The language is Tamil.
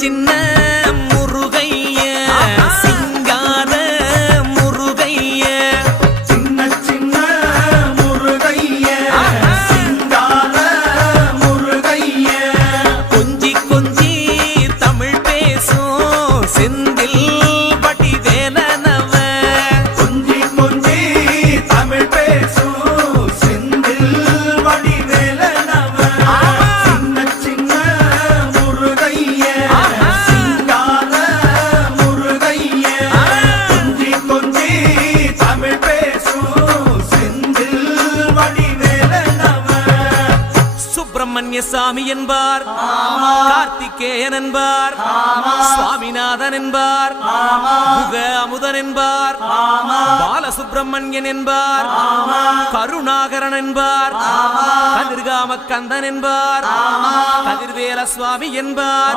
சின்ன முருகைய சிங்கார முருகைய சின்ன சின்ன முருகைய சிங்கார முருகைய கொஞ்சி கொஞ்சி தமிழ் பேசும் செந்தில் வடிவேலனவ கொஞ்சி கொஞ்சி தமிழ் பேசும் செந்தில் வடிவேலனவ சின்ன சின்ன முருகைய சிங்கார முருகைய கொஞ்சி கொஞ்சி தமிழ் பேசும் செந்தில் வடிவேலனவ சுப்பிரமணிய சாமி என்பார், கார்த்திகேயன் என்பார், சுவாமிநாதன் என்பார், முக அமுதன் என்பார், பாலசுப்பிரமணியன் என்பார், கருணாகரன் என்பார், கதிர்காம கந்தன் என்பார், கதிர்வேல சுவாமி என்பார்,